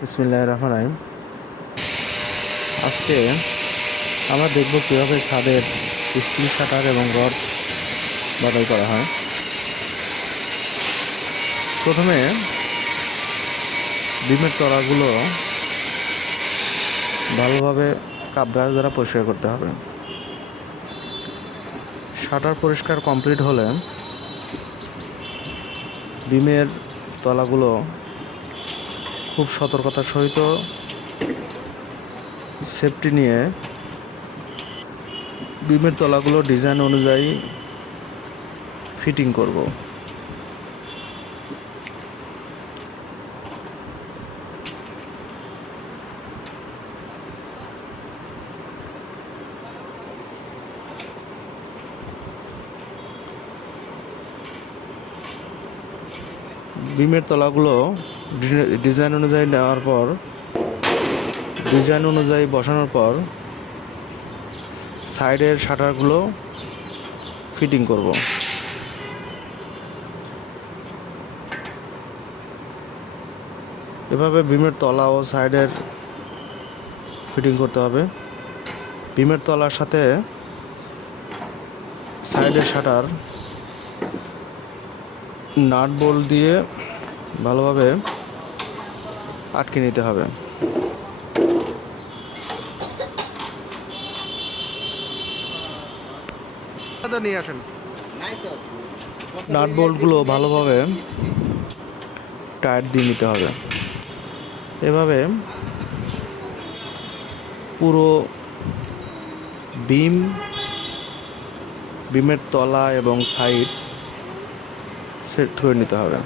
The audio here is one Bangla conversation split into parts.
বিসমিল্লাহির রহমানির রহিম। আজকে আমরা দেখব কীভাবে ছাদের স্টিল শাটার এবং রড বাছাই করা হয়। প্রথমে বিমের তলাগুলো ভালোভাবে কাপ ব্রাশ দ্বারা পরিষ্কার করতে হবে। শাটার পরিষ্কার কমপ্লিট হলে বিমের তলাগুলো খুব সতর্কতার সহিত সেফটি নিয়ে বিমের তলাগুলো ডিজাইন অনুযায়ী ফিটিং করব। বিমের তলাগুলো ডিজাইন অনুযায়ী নেওয়ার পর বসানোর পর সাইডের শাটারগুলো ফিটিং করব। এভাবে বিমের তলা ও সাইডের ফিটিং করতে হবে। বিমের তলার সাথে সাইডের শাটার নাট বোল্ট দিয়ে ভালোভাবে আটকে নিতে হবে। নিয়ে আসেন। নাট বোল্টগুলো ভালোভাবে টাইট দিয়ে নিতে হবে। এভাবে পুরো বিমের তলা এবং সাইড সেট করে নিতে হবে।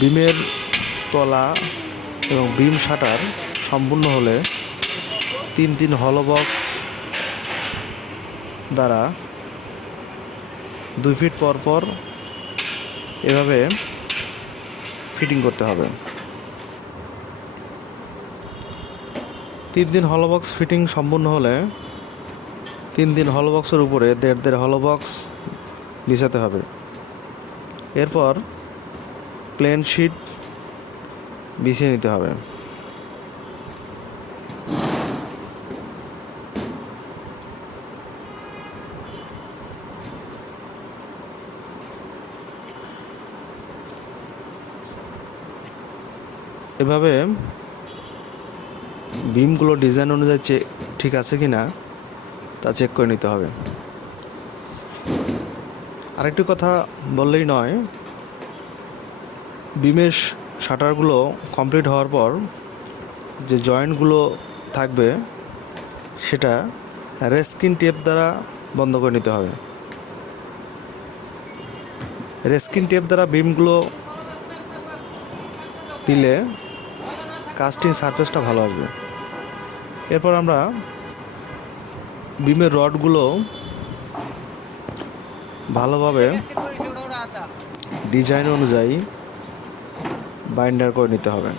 বিমের তলা এবং বিম শাটার সম্পূর্ণ হলে 3 হলো বক্স দ্বারা 2 ফিট পর এভাবে ফিটিং করতে হবে। 3 হলো বক্স ফিটিং সম্পূর্ণ হলে 3 হলো বক্সের উপরে 1.5 হলো বক্স বিছাতে হবে। এরপর প্লেন শিট বিছিয়ে নিতে হবে। এভাবে বিমগুলো ডিজাইন অনুযায়ী ঠিক আছে কি না তা চেক করে নিতে হবে। আরেকটি কথা বললেই নয়, বিমের শাটারগুলো কমপ্লিট হওয়ার পর যে জয়েন্টগুলো থাকবে সেটা রেস্কিন টেপ দ্বারা বন্ধ করে নিতে হবে। রেস্কিন টেপ দ্বারা বিমগুলো দিলে কাস্টিং সারফেসটা ভালো আসবে। এরপর আমরা বিমের রডগুলো ভালোভাবে ডিজাইন অনুযায়ী বাইন্ডার করে নিতে হবে।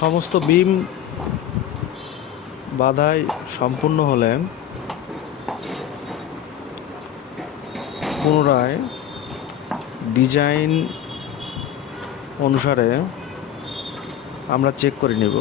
সমস্ত বিম বাঁধাই সম্পূর্ণ হলে পুনরায় ডিজাইন অনুসারে আমরা চেক করে নেব।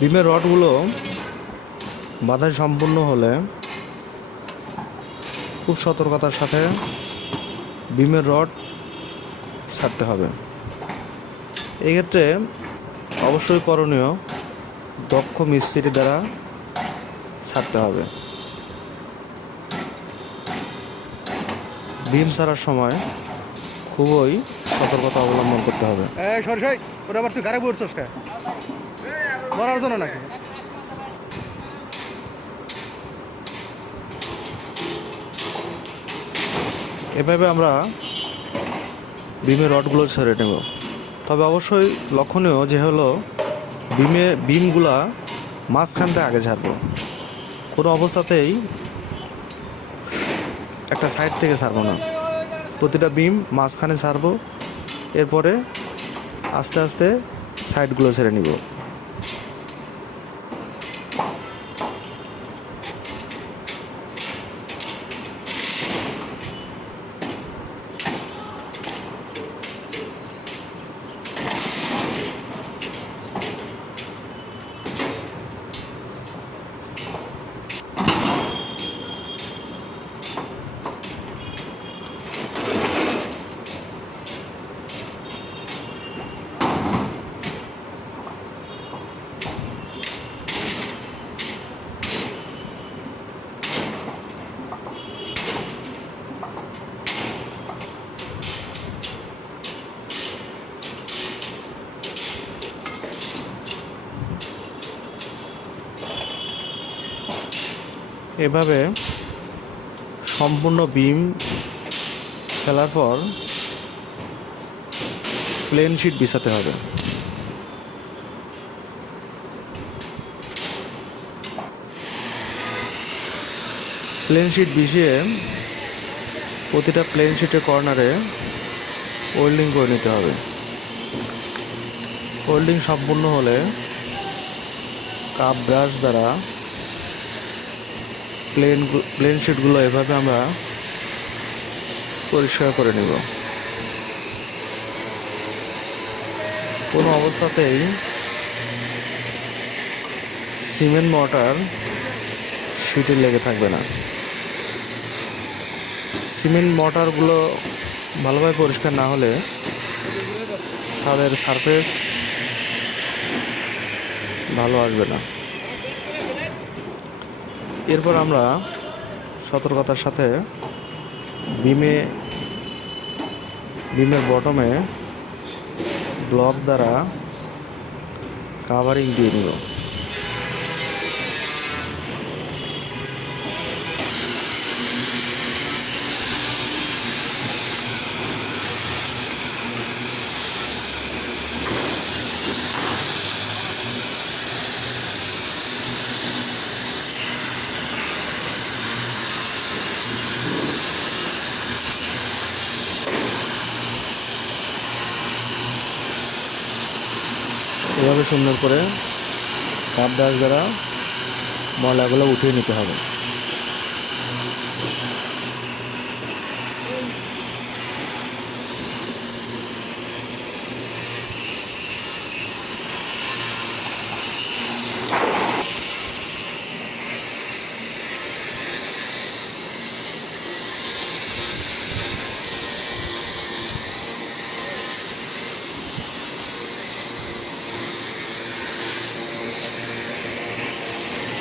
বিমের রডগুলো বাঁধা সম্পূর্ণ হলে খুব সতর্কতার সাথে বিমের রড ছাড়তে হবে। এক্ষেত্রে অবশ্যই করণীয় দক্ষ মিস্ত্রি দ্বারা ছাড়তে হবে। বিম ছাড়ার সময় খুবই সতর্কতা অবলম্বন করতে হবে। ওটা আবার তুই গাড়ি পড়ছস কে মরার জন্য নাকি? এভাবে আমরা বিমের রডগুলো ছেড়ে নেব। তবে অবশ্যই লক্ষণীয় যে হলো বিমগুলা মাঝখান থেকে আগে ছাড়বো, কোনো অবস্থাতেই একটা সাইড থেকে ছাড়বো না। প্রতিটা বিম মাঝখানে ছাড়বো, এরপরে আস্তে আস্তে সাইডগুলো ছেড়ে নিব। এভাবে সম্পূর্ণ বিম ফেলার পর প্লেন শিট বিছাতে হবে। প্লেন শিট বিছিয়ে প্রতিটা প্লেন শিটের কর্নারে ওয়েল্ডিং করে নিতে হবে। ওয়েল্ডিং সম্পূর্ণ হলে কাপ ব্রাশ দ্বারা প্লেন শিটগুলো এভাবে আমরা পরিষ্কার করে নেব। কোনো অবস্থাতেই সিমেন্ট মর্টার শিটে লেগে থাকবে না। সিমেন্ট মর্টারগুলো ভালোভাবে পরিষ্কার না হলে ছাদের সারফেস ভালো আসবে না। এরপর আমরা সতর্কতার সাথে বিমের বটমে ব্লক দ্বারা কাভারিং দিয়ে নিব। এভাবে সুন্দর করে কাপ ব্রাশ দ্বারা ময়লাগুলো উঠিয়ে নিতে হবে।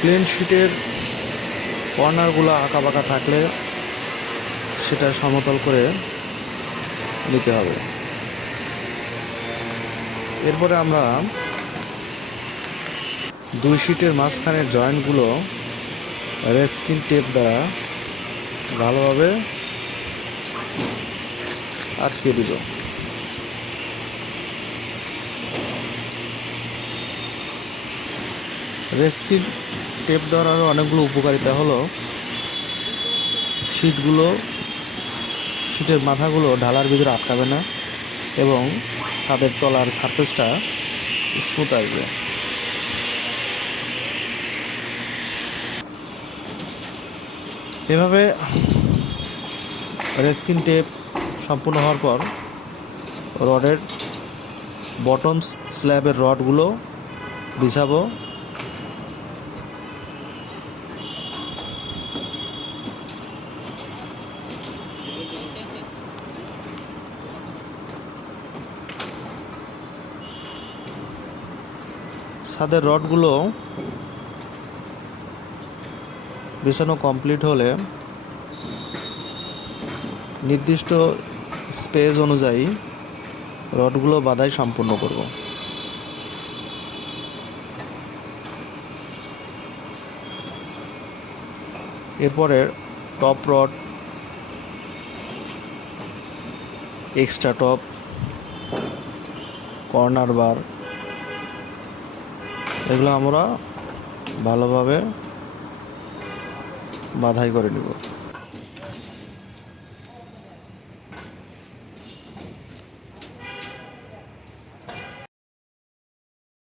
প্লেন শিটের কর্নারগুলো আঁকা বাঁকা থাকলে সেটা সমতল করে নিতে হবে। এরপরে আমরা দুই শিটের মাঝখানের জয়েন্টগুলো রেস্কিন টেপ দ্বারা ভালোভাবে আটকে দিব। রেস্কিন টেপ দেওয়ার আরও অনেকগুলো উপকারিতা হলো শিটের মাথাগুলো ঢালার ভিতরে আটকাবে না এবং ছাদের তলার সারফেসটা স্মুথ আসবে। এভাবে রেস্কিন টেপ সম্পূর্ণ হওয়ার পর রডের বটম স্ল্যাবের রডগুলো বিছাবো ছাদের রডগুলো বিছানো কমপ্লিট হলে নির্দিষ্ট স্পেস অনুযায়ী রডগুলো বাঁধাই সম্পূর্ণ করব। এরপরে top rod, extra top, corner bar এগুলো আমরা ভালোভাবে বাঁধাই করে নেব।